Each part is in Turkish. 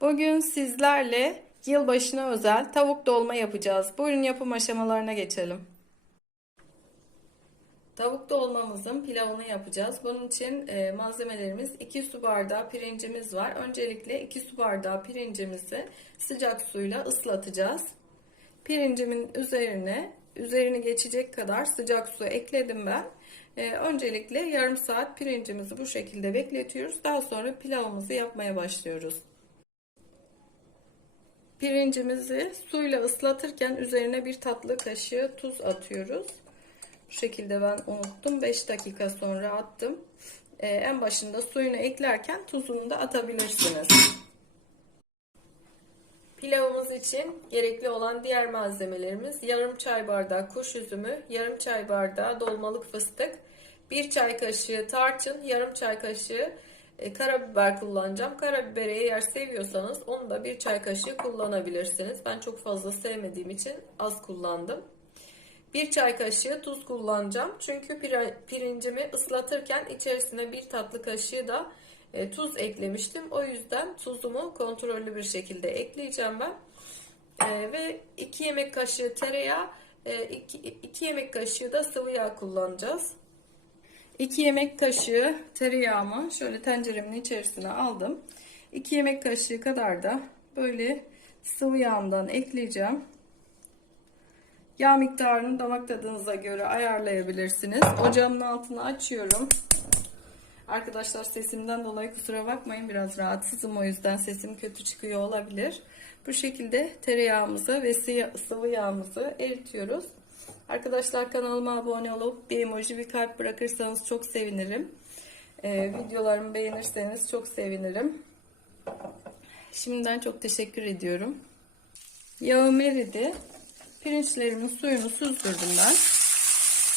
Bugün sizlerle yılbaşına özel tavuk dolma yapacağız. Buyurun yapım aşamalarına geçelim. Tavuk dolmamızın pilavını yapacağız. Bunun için e, malzemelerimiz 2 su bardağı pirincimiz var. Öncelikle 2 su bardağı pirincimizi sıcak suyla ıslatacağız. Pirincimin üzerine üzerini geçecek kadar sıcak su ekledim ben. E, öncelikle yarım saat pirincimizi bu şekilde bekletiyoruz. Daha sonra pilavımızı yapmaya başlıyoruz. Pirincimizi suyla ıslatırken üzerine bir tatlı kaşığı tuz atıyoruz. Bu şekilde ben unuttum. 5 dakika sonra attım. Ee, en başında suyunu eklerken tuzunu da atabilirsiniz. Pilavımız için gerekli olan diğer malzemelerimiz yarım çay bardağı kuş üzümü, yarım çay bardağı dolmalık fıstık, bir çay kaşığı tarçın, yarım çay kaşığı e, karabiber kullanacağım. Karabiberi eğer seviyorsanız onu da bir çay kaşığı kullanabilirsiniz. Ben çok fazla sevmediğim için az kullandım. Bir çay kaşığı tuz kullanacağım. Çünkü pirincimi ıslatırken içerisine bir tatlı kaşığı da e, tuz eklemiştim. O yüzden tuzumu kontrollü bir şekilde ekleyeceğim ben. E, ve 2 yemek kaşığı tereyağı, 2 yemek kaşığı da sıvı yağ kullanacağız. 2 yemek kaşığı tereyağımı şöyle tenceremin içerisine aldım. 2 yemek kaşığı kadar da böyle sıvı yağımdan ekleyeceğim. Yağ miktarını damak tadınıza göre ayarlayabilirsiniz. Ocağımın altını açıyorum. Arkadaşlar sesimden dolayı kusura bakmayın biraz rahatsızım o yüzden sesim kötü çıkıyor olabilir. Bu şekilde tereyağımızı ve sıvı yağımızı eritiyoruz. Arkadaşlar kanalıma abone olup bir emoji bir kalp bırakırsanız çok sevinirim. Ee, videolarımı beğenirseniz çok sevinirim. Şimdiden çok teşekkür ediyorum. Yağım eridi. Pirinçlerimin suyunu süzdürdüm ben.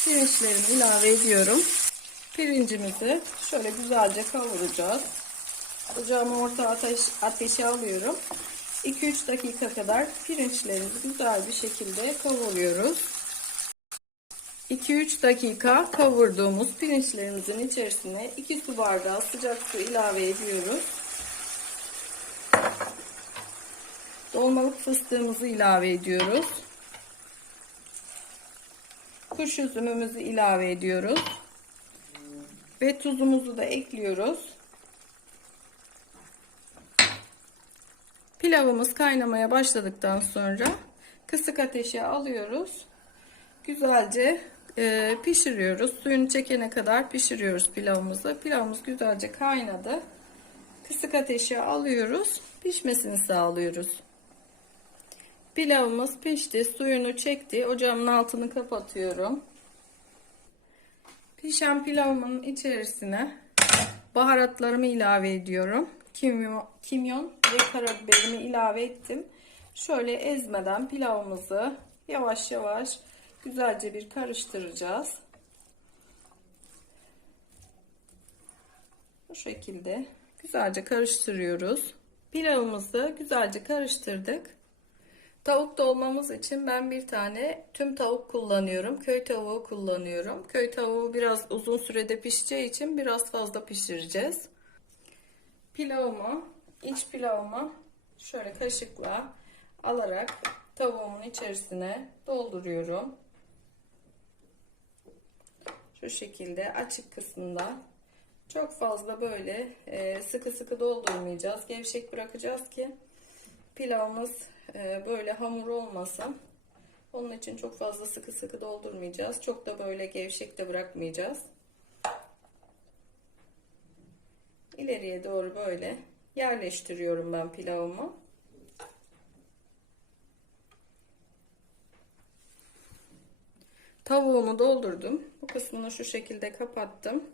Pirinçlerimi ilave ediyorum. Pirincimizi şöyle güzelce kavuracağız. Ocağımı orta ateş, ateşe alıyorum. 2-3 dakika kadar pirinçlerimizi güzel bir şekilde kavuruyoruz. 2-3 dakika kavurduğumuz pirinçlerimizin içerisine 2 su bardağı sıcak su ilave ediyoruz. Dolmalık fıstığımızı ilave ediyoruz. Kuş üzümümüzü ilave ediyoruz. Ve tuzumuzu da ekliyoruz. Pilavımız kaynamaya başladıktan sonra kısık ateşe alıyoruz. Güzelce e, pişiriyoruz. Suyunu çekene kadar pişiriyoruz pilavımızı. Pilavımız güzelce kaynadı. Kısık ateşe alıyoruz. Pişmesini sağlıyoruz. Pilavımız pişti. Suyunu çekti. Ocağımın altını kapatıyorum. Pişen pilavımın içerisine baharatlarımı ilave ediyorum. Kimyon, kimyon ve karabiberimi ilave ettim. Şöyle ezmeden pilavımızı yavaş yavaş güzelce bir karıştıracağız. Bu şekilde güzelce karıştırıyoruz. Pilavımızı güzelce karıştırdık. Tavuk dolmamız için ben bir tane tüm tavuk kullanıyorum. Köy tavuğu kullanıyorum. Köy tavuğu biraz uzun sürede pişeceği için biraz fazla pişireceğiz. Pilavımı, iç pilavımı şöyle kaşıkla alarak tavuğumun içerisine dolduruyorum. Şu şekilde açık kısmında çok fazla böyle e, sıkı sıkı doldurmayacağız. Gevşek bırakacağız ki pilavımız e, böyle hamur olmasın. Onun için çok fazla sıkı sıkı doldurmayacağız. Çok da böyle gevşek de bırakmayacağız. İleriye doğru böyle yerleştiriyorum ben pilavımı. Tavuğumu doldurdum. Bu kısmını şu şekilde kapattım.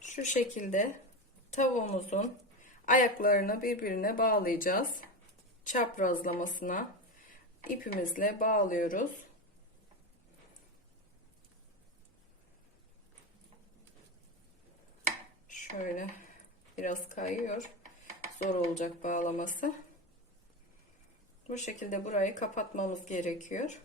Şu şekilde tavuğumuzun ayaklarını birbirine bağlayacağız. Çaprazlamasına ipimizle bağlıyoruz. Şöyle biraz kayıyor. Zor olacak bağlaması. Bu şekilde burayı kapatmamız gerekiyor.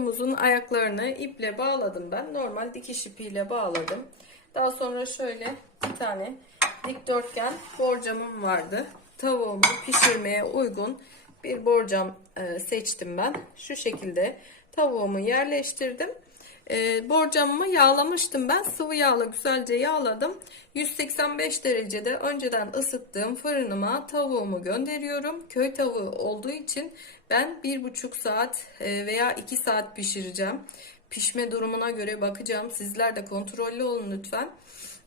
Tavuğumuzun ayaklarını iple bağladım ben. Normal dikiş ipiyle bağladım. Daha sonra şöyle bir tane dikdörtgen borcamım vardı. Tavuğumu pişirmeye uygun bir borcam e, seçtim ben. Şu şekilde tavuğumu yerleştirdim. E, borcamımı yağlamıştım ben. Sıvı yağla güzelce yağladım. 185 derecede önceden ısıttığım fırınıma tavuğumu gönderiyorum. Köy tavuğu olduğu için ben 1,5 saat e, veya 2 saat pişireceğim. Pişme durumuna göre bakacağım. Sizler de kontrollü olun lütfen.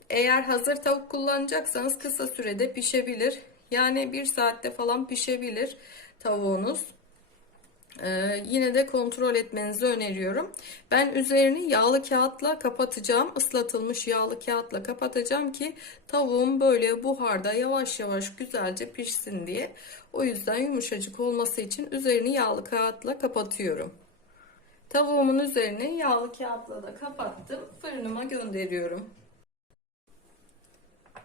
Eğer hazır tavuk kullanacaksanız kısa sürede pişebilir. Yani 1 saatte falan pişebilir tavuğunuz. Ee, yine de kontrol etmenizi öneriyorum. Ben üzerini yağlı kağıtla kapatacağım. Islatılmış yağlı kağıtla kapatacağım ki tavuğum böyle buharda yavaş yavaş güzelce pişsin diye. O yüzden yumuşacık olması için üzerini yağlı kağıtla kapatıyorum. Tavuğumun üzerini yağlı kağıtla da kapattım. Fırınıma gönderiyorum.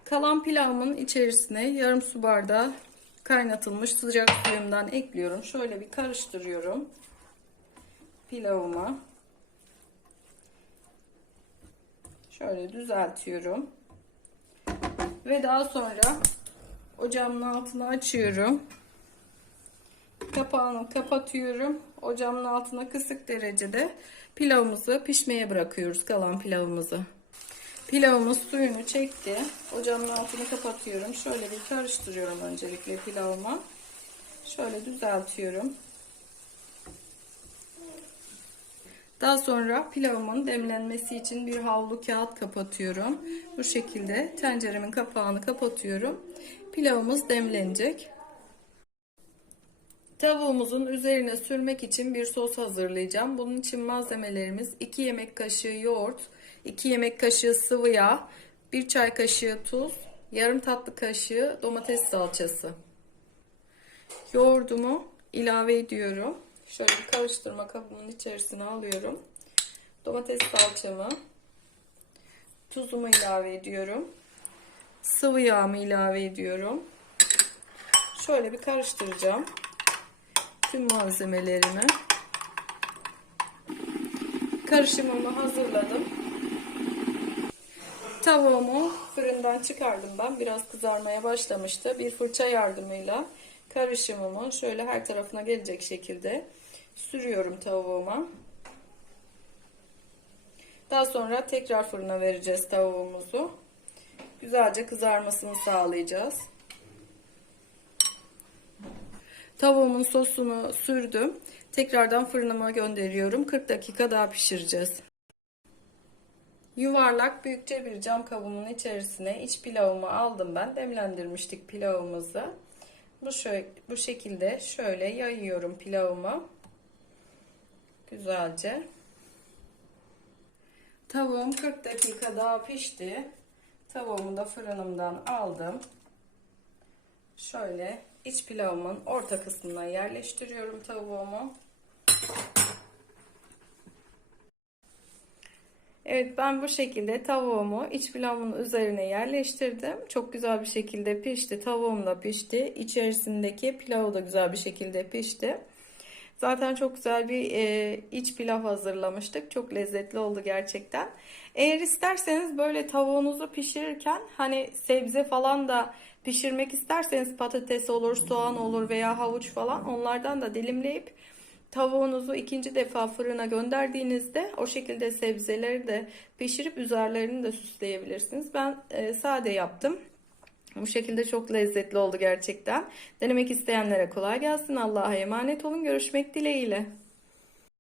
Kalan pilavımın içerisine yarım su bardağı kaynatılmış sıcak suyumdan ekliyorum. Şöyle bir karıştırıyorum. Pilavıma. Şöyle düzeltiyorum. Ve daha sonra ocağımın altını açıyorum. Kapağını kapatıyorum. Ocağımın altına kısık derecede pilavımızı pişmeye bırakıyoruz kalan pilavımızı. Pilavımız suyunu çekti. Ocağımın altını kapatıyorum. Şöyle bir karıştırıyorum öncelikle pilavıma. Şöyle düzeltiyorum. Daha sonra pilavımın demlenmesi için bir havlu kağıt kapatıyorum. Bu şekilde tenceremin kapağını kapatıyorum. Pilavımız demlenecek. Tavuğumuzun üzerine sürmek için bir sos hazırlayacağım. Bunun için malzemelerimiz 2 yemek kaşığı yoğurt, 2 yemek kaşığı sıvı yağ, 1 çay kaşığı tuz, yarım tatlı kaşığı domates salçası. Yoğurdumu ilave ediyorum. Şöyle bir karıştırma kabımın içerisine alıyorum. Domates salçamı, tuzumu ilave ediyorum. Sıvı yağımı ilave ediyorum. Şöyle bir karıştıracağım tüm malzemelerimi. Karışımımı hazırladım. Tavuğumu fırından çıkardım ben. Biraz kızarmaya başlamıştı. Bir fırça yardımıyla karışımımı şöyle her tarafına gelecek şekilde sürüyorum tavuğuma. Daha sonra tekrar fırına vereceğiz tavuğumuzu. Güzelce kızarmasını sağlayacağız. Tavuğumun sosunu sürdüm. Tekrardan fırınıma gönderiyorum. 40 dakika daha pişireceğiz. Yuvarlak büyükçe bir cam kabımın içerisine iç pilavımı aldım ben. Demlendirmiştik pilavımızı. Bu şöyle, bu şekilde şöyle yayıyorum pilavımı. Güzelce. Tavuğum 40 dakika daha pişti. Tavuğumu da fırınımdan aldım. Şöyle iç pilavımın orta kısmına yerleştiriyorum tavuğumu. Evet ben bu şekilde tavuğumu iç pilavımın üzerine yerleştirdim. Çok güzel bir şekilde pişti. Tavuğum da pişti. İçerisindeki pilavı da güzel bir şekilde pişti. Zaten çok güzel bir e, iç pilav hazırlamıştık. Çok lezzetli oldu gerçekten. Eğer isterseniz böyle tavuğunuzu pişirirken hani sebze falan da pişirmek isterseniz patates olur, soğan olur veya havuç falan onlardan da dilimleyip tavuğunuzu ikinci defa fırına gönderdiğinizde o şekilde sebzeleri de pişirip üzerlerini de süsleyebilirsiniz. Ben e, sade yaptım. Bu şekilde çok lezzetli oldu gerçekten. Denemek isteyenlere kolay gelsin. Allah'a emanet olun. Görüşmek dileğiyle.